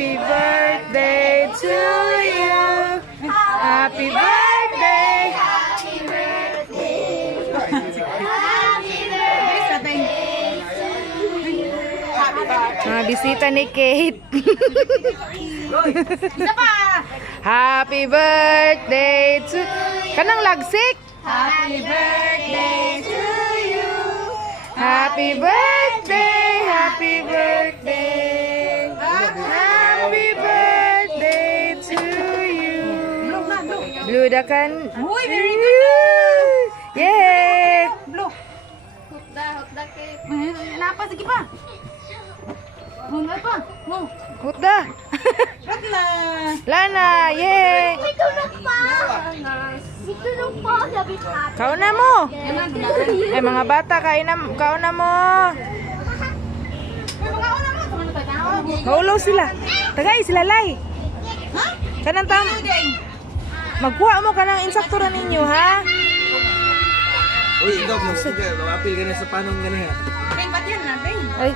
Happy birthday to you. Happy birthday. Happy birthday. Happy birthday. Bisita ni Kate. Isa pa. Happy birthday to... Kanang lagsik. Happy birthday to you. Happy birthday, happy birthday. Happy birthday to you. Blue dah kan? Uy, very good. Yay! Blue. Hotda cake. Napa sige pa. Ano pa? No. Hut dah. Hotla. Lana, yay! Ito na pa. Ito na pa. Sabi ka. Kau na mo. Eh mga bata, kau na mo. Kaulaw sila. Tagay sila lay. Ha? Kanang tam. Magkuha mo kanang insaktura ninyo ha. Uy, ikaw, mag-apil ka na sa panong ganyan. Kaya ba't yan natin? Ay.